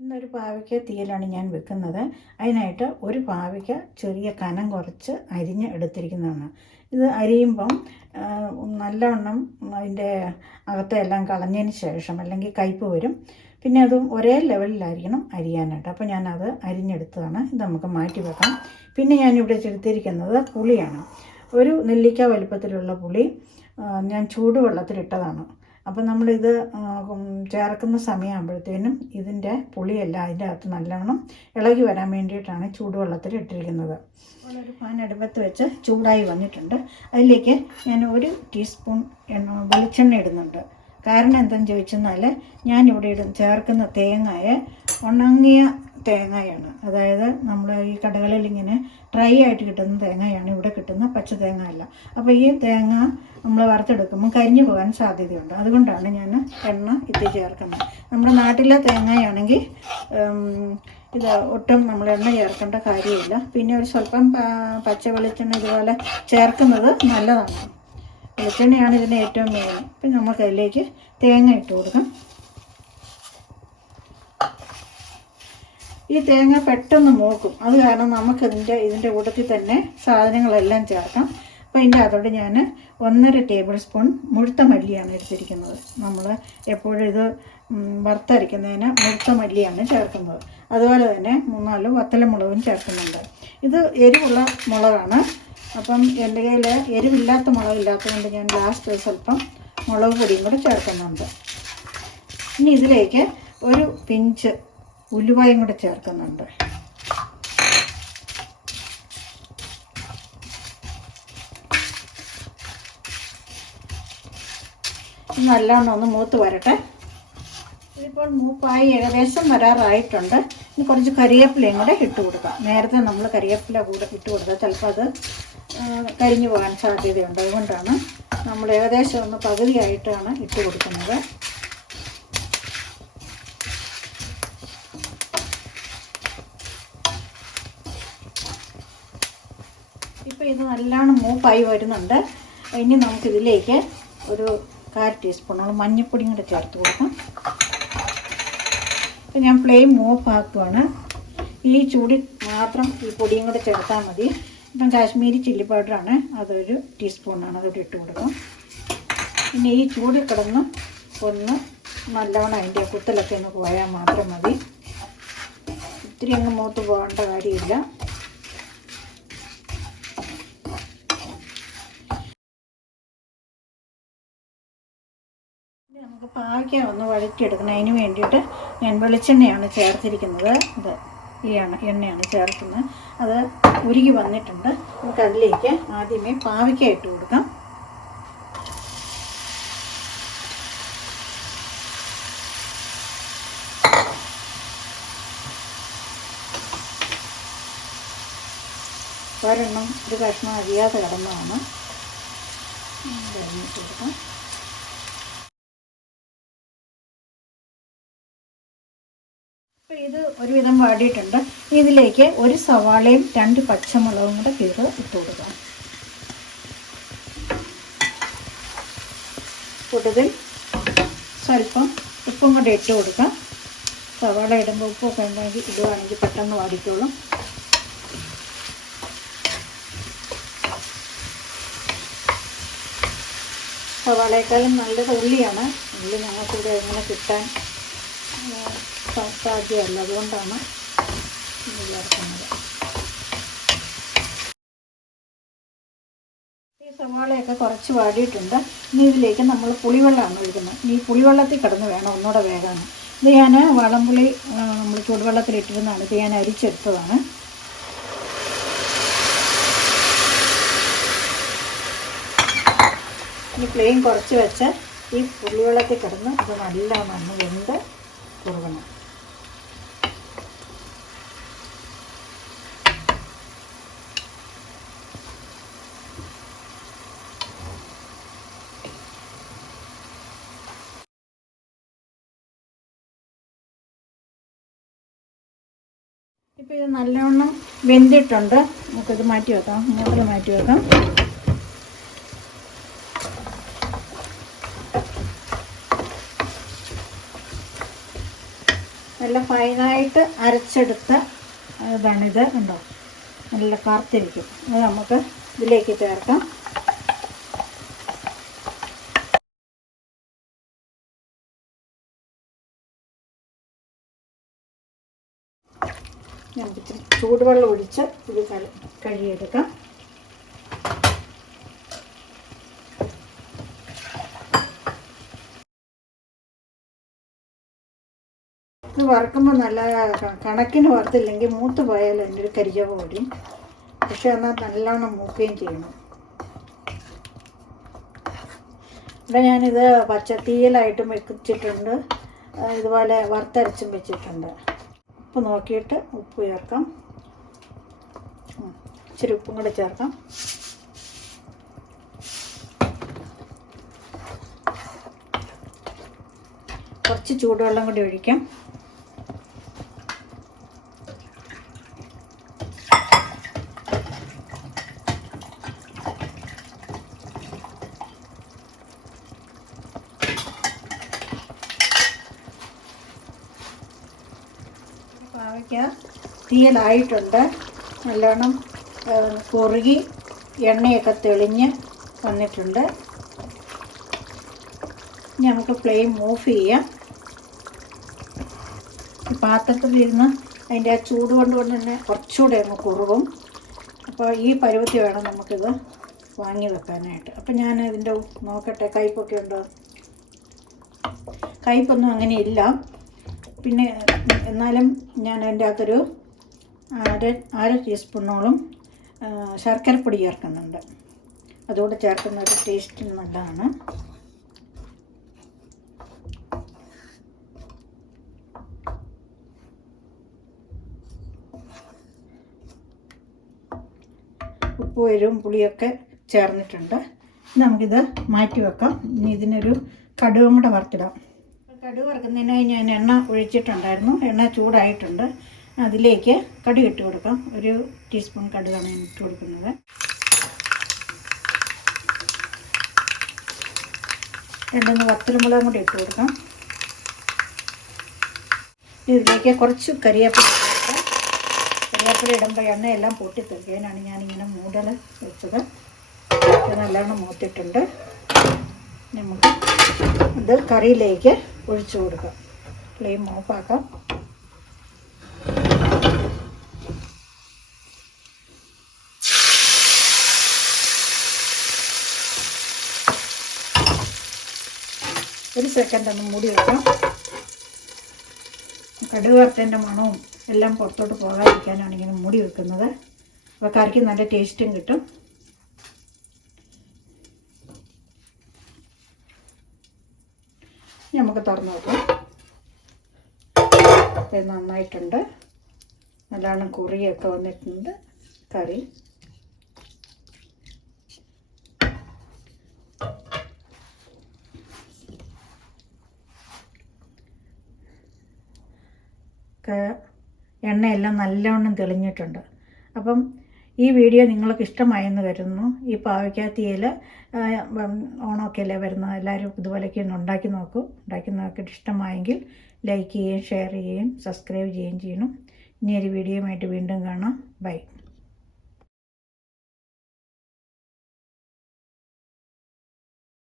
ഇന്നൊരു പാവയ്ക്ക തീയലാണ് ഞാൻ വെക്കുന്നത്. അതിനായിട്ട് ഒരു പാവയ്ക്ക ചെറിയ കനം കുറച്ച് അരിഞ്ഞ് എടുത്തിരിക്കുന്നതാണ്. ഇത് അരിയുമ്പം നല്ലവണ്ണം അതിൻ്റെ അകത്തെല്ലാം കളഞ്ഞതിന് ശേഷം, അല്ലെങ്കിൽ കയ്പ്പ് വരും. പിന്നെ അതും ഒരേ ലെവലിലായിരിക്കണം അരിയാനായിട്ട്. അപ്പോൾ ഞാനത് അരിഞ്ഞെടുത്തതാണ്. ഇത് നമുക്ക് മാറ്റി വെക്കാം. പിന്നെ ഞാനിവിടെ എടുത്തിരിക്കുന്നത് പുളിയാണ്. ഒരു നെല്ലിക്ക വലുപ്പത്തിലുള്ള പുളി ഞാൻ ചൂടുവെള്ളത്തിലിട്ടതാണ്. അപ്പം നമ്മളിത് ചേർക്കുന്ന സമയമാകുമ്പോഴത്തേനും ഇതിൻ്റെ പുളിയെല്ലാം അതിൻ്റെ അകത്ത് നല്ലവണ്ണം ഇളകി വരാൻ വേണ്ടിയിട്ടാണ് ചൂടുവെള്ളത്തിൽ ഇട്ടിരിക്കുന്നത്. ഒരു പാൻ അടുപ്പത്ത് വെച്ച് ചൂടായി വന്നിട്ടുണ്ട്. അതിലേക്ക് ഞാൻ 1 ടീസ്പൂൺ വെളിച്ചെണ്ണ ഇടുന്നുണ്ട്. കാരണം എന്താണെന്ന് ചോദിച്ചെന്നാൽ ഞാനിവിടെ ചേർക്കുന്ന തേങ്ങായ ഉണങ്ങിയ തേങ്ങയാണ്. അതായത് നമ്മൾ ഈ കടകളിൽ ഇങ്ങനെ ഡ്രൈ ആയിട്ട് കിട്ടുന്ന തേങ്ങയാണ് ഇവിടെ കിട്ടുന്ന, പച്ച തേങ്ങ അല്ല. അപ്പോൾ ഈ തേങ്ങ നമ്മൾ വറുത്തെടുക്കുമ്പോൾ കരിഞ്ഞു പോകാൻ സാധ്യതയുണ്ട്. അതുകൊണ്ടാണ് ഞാൻ എണ്ണ ഇത് ചേർക്കുന്നത്. നമ്മുടെ നാട്ടിലെ തേങ്ങയാണെങ്കിൽ ഇത് ഒട്ടും നമ്മൾ എണ്ണ ചേർക്കേണ്ട കാര്യമില്ല. പിന്നെ ഒരു സ്വല്പം പച്ച വെളിച്ചെണ്ണ ഇതുപോലെ ചേർക്കുന്നത് നല്ലതാണ്. വെളിച്ചെണ്ണയാണ് ഇതിന് ഏറ്റവും മെയിൻ. പിന്നെ നമുക്ക് അതിലേക്ക് തേങ്ങ ഇട്ട് കൊടുക്കാം. ഈ തേങ്ങ പെട്ടെന്ന് മൂക്കും. അത് കാരണം നമുക്ക് ഇതിൻ്റെ കൂട്ടത്തിൽ തന്നെ സാധനങ്ങളെല്ലാം ചേർക്കാം. അപ്പോൾ ഇതിൻ്റെ അതോടെ ഞാൻ 1.5 ടേബിൾ സ്പൂൺ മുഴുത്ത മല്ലിയാണ് എടുത്തിരിക്കുന്നത്. നമ്മൾ എപ്പോഴും ഇത് വറുത്തരയ്ക്കുന്നതിന് മുഴുത്ത മല്ലിയാണ് ചേർക്കുന്നത്. അതുപോലെ തന്നെ 3-4 വത്തലമുളകും ചേർക്കുന്നുണ്ട്. ഇത് എരിവുള്ള മുളകാണ്. അപ്പം എൻ്റെ കയ്യിൽ എരിവില്ലാത്ത മുളകില്ലാത്തതുകൊണ്ട് ഞാൻ ലാസ്റ്റ് സ്വല്പം മുളക് പൊടിയും കൂടെ ചേർക്കുന്നുണ്ട്. ഇനി ഇതിലേക്ക് ഒരു പിഞ്ച് ഉലുവയും കൂടെ ചേർക്കുന്നുണ്ട്. നല്ലോണം ഒന്ന് മൂത്ത് വരട്ടെ. ഇതിപ്പോൾ മൂപ്പായി ഏകദേശം വരാറായിട്ടുണ്ട്. ഇനി കുറച്ച് കരിവേപ്പിലയും കൂടെ ഇട്ട് കൊടുക്കാം. നേരത്തെ നമ്മൾ കരിവേപ്പില കൂടെ ഇട്ട് കൊടുത്താൽ ചിലപ്പോൾ അത് കരിഞ്ഞു പോകാൻ സാധ്യതയുണ്ട്. അതുകൊണ്ടാണ് നമ്മൾ ഏകദേശം ഒന്ന് പകുതിയായിട്ടാണ് ഇട്ട് കൊടുക്കുന്നത്. ഇപ്പോൾ ഇത് നല്ലോണം മൂപ്പായി വരുന്നുണ്ട്. ഇനി നമുക്കിതിലേക്ക് ഒരു 1/4 ടീസ്പൂണോളം മഞ്ഞൾപ്പൊടിയും കൂടെ ചേർത്ത് കൊടുക്കാം. ഇപ്പം ഞാൻ ഫ്ലെയിം ഓഫ് ആക്കുവാണ്. ഈ ചൂടിൽ മാത്രം ഈ പൊടിയും കൂടെ ചേർത്താൽ മതി. ഇപ്പം കാശ്മീരി ചില്ലി പൗഡറാണ്, അതൊരു ടീസ്പൂണാണ്, അതോടെ ഇട്ട് കൊടുക്കാം. പിന്നെ ഈ ചൂടിൽ കിടന്ന് ഒന്ന് നല്ലവണ്ണം അതിൻ്റെ കുത്തലൊക്കെ ഒന്ന് പോയാൽ മാത്രം മതി. ഒത്തിരി അങ്ങ് മൂത്ത് പോകേണ്ട കാര്യമില്ല. നമുക്ക് പാവയ്ക്ക ഒന്ന് വഴറ്റിയെടുക്കണം. അതിന് വേണ്ടിയിട്ട് ഞാൻ വെളിച്ചെണ്ണയാണ് ചേർത്തിരിക്കുന്നത്. ഇത് ഈ എണ്ണയാണ് ചേർക്കുന്നത്. അത് ഉരുകി വന്നിട്ടുണ്ട്. നമുക്ക് അതിലേക്ക് ആദ്യമേ പാവയ്ക്ക ഇട്ട് കൊടുക്കാം. ഒരെണ്ണം ഒരു കഷ്ണം അറിയാതെ കിടന്നതാണ്. ഇട്ട് കൊടുക്കാം. അപ്പോൾ ഇത് ഒരുവിധം വാടിയിട്ടുണ്ട്. ഇതിലേക്ക് ഒരു സവാളയും 2 പച്ചമുളകും കൂടെ കീറി ഇട്ട് കൊടുക്കാം. കൂടുതൽ സ്വല്പം ഉപ്പും കൂടെ ഇട്ട് കൊടുക്കാം. സവാള ഇടുമ്പോൾ ഉപ്പൊക്കെ ഉണ്ടെങ്കിൽ ഇടുവാണെങ്കിൽ പെട്ടെന്ന് വാടിക്കോളും. സവാളയേക്കാളും നല്ലത് ഉള്ളിയാണ്. ഉള്ളി ഞങ്ങൾക്കിവിടെ എങ്ങനെ കിട്ടാൻ സാധ്യമല്ല, അതുകൊണ്ടാണ് ഇത് ചേർക്കുന്നത്. ഈ സവാളയൊക്കെ കുറച്ച് വാടിയിട്ടുണ്ട്. ഇനി ഇതിലേക്ക് നമ്മൾ പുളിവെള്ളമാണ് ഒഴിക്കുന്നത്. ഈ പുളിവെള്ളത്തിൽ കിടന്ന് വേണം ഒന്നുകൂടെ വേകാൻ. ഇത് ഞാൻ വളംപുളി നമ്മൾ ചൂടുവെള്ളത്തിലിട്ടിരുന്നതാണ്. ഇത് ഞാൻ അരിച്ചെടുത്തതാണ്. ഈ ഫ്ലെയിം കുറച്ച് വെച്ച് ഈ പുളിവെള്ളത്തിൽ കിടന്ന് ഇത് നല്ലോണം വെന്ത് കുറുകണം. ഇപ്പോൾ ഇത് നല്ലവണ്ണം വെന്തിട്ടുണ്ട്. നമുക്കിത് മാറ്റി വെക്കാം. മൂട്ടിൽ മാറ്റി വെക്കാം. നല്ല ഫൈനായിട്ട് അരച്ചെടുത്ത ഇതാണിത്. ഉണ്ടോ, നല്ല കറുത്തിരിക്കും. അത് നമുക്ക് ഇതിലേക്ക് ചേർക്കാം. നമുക്ക് ഇച്ചിരി ചൂടുവെള്ളം ഒഴിച്ച് ഇത് കഴുകിയെടുക്കാം. ഇത് വറുക്കുമ്പോൾ നല്ല കണക്കിന് വറുത്തില്ലെങ്കിൽ മൂത്ത് പോയാൽ എൻ്റെ ഒരു കരിചവ വരും. പക്ഷെ എന്നാൽ നല്ലോണം മൂക്കുകയും ചെയ്യണം. ഇവിടെ ഞാനിത് പച്ചത്തീയിലായിട്ടും വെച്ചിട്ടുണ്ട്, ഇതുപോലെ വറുത്തരച്ചും വെച്ചിട്ടുണ്ട്. ഉപ്പ് നോക്കിയിട്ട് ഉപ്പ് ചേർക്കാം. ഇച്ചിരി ഉപ്പും കൂടെ ചേർക്കാം. കുറച്ച് ചൂടുവെള്ളം കൂടി ഒഴിക്കാം. പാവയ്ക്ക തീയലായിട്ടുണ്ട്. നല്ലോണം കുറുകി എണ്ണയൊക്കെ തെളിഞ്ഞ് വന്നിട്ടുണ്ട്. ഇനി നമുക്ക് ഫ്ലെയിം ഓഫ് ചെയ്യാം. പാത്രത്തിലിരുന്ന് അതിൻ്റെ ആ ചൂട് കൊണ്ട് തന്നെ കുറച്ചുകൂടെ അങ്ങ് കുറുകും. അപ്പോൾ ഈ പരുവത്തിൽ വേണം നമുക്കിത് വാങ്ങി വെക്കാനായിട്ട്. അപ്പം ഞാൻ ഇതിൻ്റെ നോക്കട്ടെ, കയ്പൊക്കെ ഉണ്ടോ. കയ്പൊന്നും അങ്ങനെ ഇല്ല. പിന്നെ എന്നാലും ഞാൻ അതിൻ്റെ അകത്തൊരു അര ടീസ്പൂണോളം ശർക്കരപ്പൊടി ചേർക്കുന്നുണ്ട്. അതുകൂടെ ചേർക്കുന്ന ഒരു ടേസ്റ്റിന് നല്ലതാണ്. ഉപ്പ് എരിവും പുളിയൊക്കെ ചേർന്നിട്ടുണ്ട്. നമുക്കിത് മാറ്റി വെക്കാം. ഇനി ഇതിനൊരു കടുകും കൂടെ വറുത്തിടാം. കടുക് വറുക്കുന്നതിനായി ഞാൻ എണ്ണ ഒഴിച്ചിട്ടുണ്ടായിരുന്നു. എണ്ണ ചൂടായിട്ടുണ്ട്. അതിലേക്ക് കടുക് ഇട്ട് കൊടുക്കാം. ഒരു ടീസ്പൂൺ കടുകാണ് ഞാൻ ഇട്ട് കൊടുക്കുന്നത്. രണ്ടൊന്ന് വറ്റൽമുളകും കൂടി ഇട്ട് കൊടുക്കാം. ഇതിലേക്ക് കുറച്ച് കരിവേപ്പില ഇട്ട് കൊടുക്കാം. കരിവേപ്പില ഇടുമ്പോൾ എണ്ണയെല്ലാം പൊട്ടിത്തെറിക്കാനാണ് ഞാനിങ്ങനെ മൂടൽ വെച്ചത്. നല്ലോണം മൂത്തിട്ടുണ്ട്. നമുക്ക് ഇത് കറിയിലേക്ക് ഒഴിച്ചു കൊടുക്കാം. ഫ്ലെയിം ഓഫാക്കാം. ഒരു സെക്കൻഡ് ഒന്ന് മൂടി വെക്കാം. കടുക് വറുത്തതിൻ്റെ മണവും എല്ലാം പുറത്തോട്ട് പോകാതിരിക്കാനാണ് ഇങ്ങനെ മൂടി വെക്കുന്നത്. അപ്പോൾ കറിക്ക് നല്ല ടേസ്റ്റും കിട്ടും. നമുക്ക് തുറന്ന് നോക്കാം. ഇത് നന്നായിട്ടുണ്ട്. നല്ലോണം കുറിയൊക്കെ വന്നിട്ടുണ്ട് കറി. എണ്ണയെല്ലാം നല്ലവണ്ണം തെളിഞ്ഞിട്ടുണ്ട്. അപ്പം ഈ വീഡിയോ നിങ്ങൾക്ക് ഇഷ്ടമായെന്ന് കരുതുന്നു. ഈ പാവയ്ക്ക തീയൽ ഓണമൊക്കെ അല്ലേ വരുന്നത്. എല്ലാവരും ഇതുപോലെയൊക്കെ ഒന്ന് ഉണ്ടാക്കി നോക്കൂ. ഉണ്ടാക്കി നോക്കിയിട്ട് ഇഷ്ടമായെങ്കിൽ ലൈക്ക് ചെയ്യുകയും ഷെയർ ചെയ്യുകയും സബ്സ്ക്രൈബ് ചെയ്യുകയും ചെയ്യണം. ഇനി ഒരു വീഡിയോയുമായിട്ട് വീണ്ടും കാണാം. ബൈ.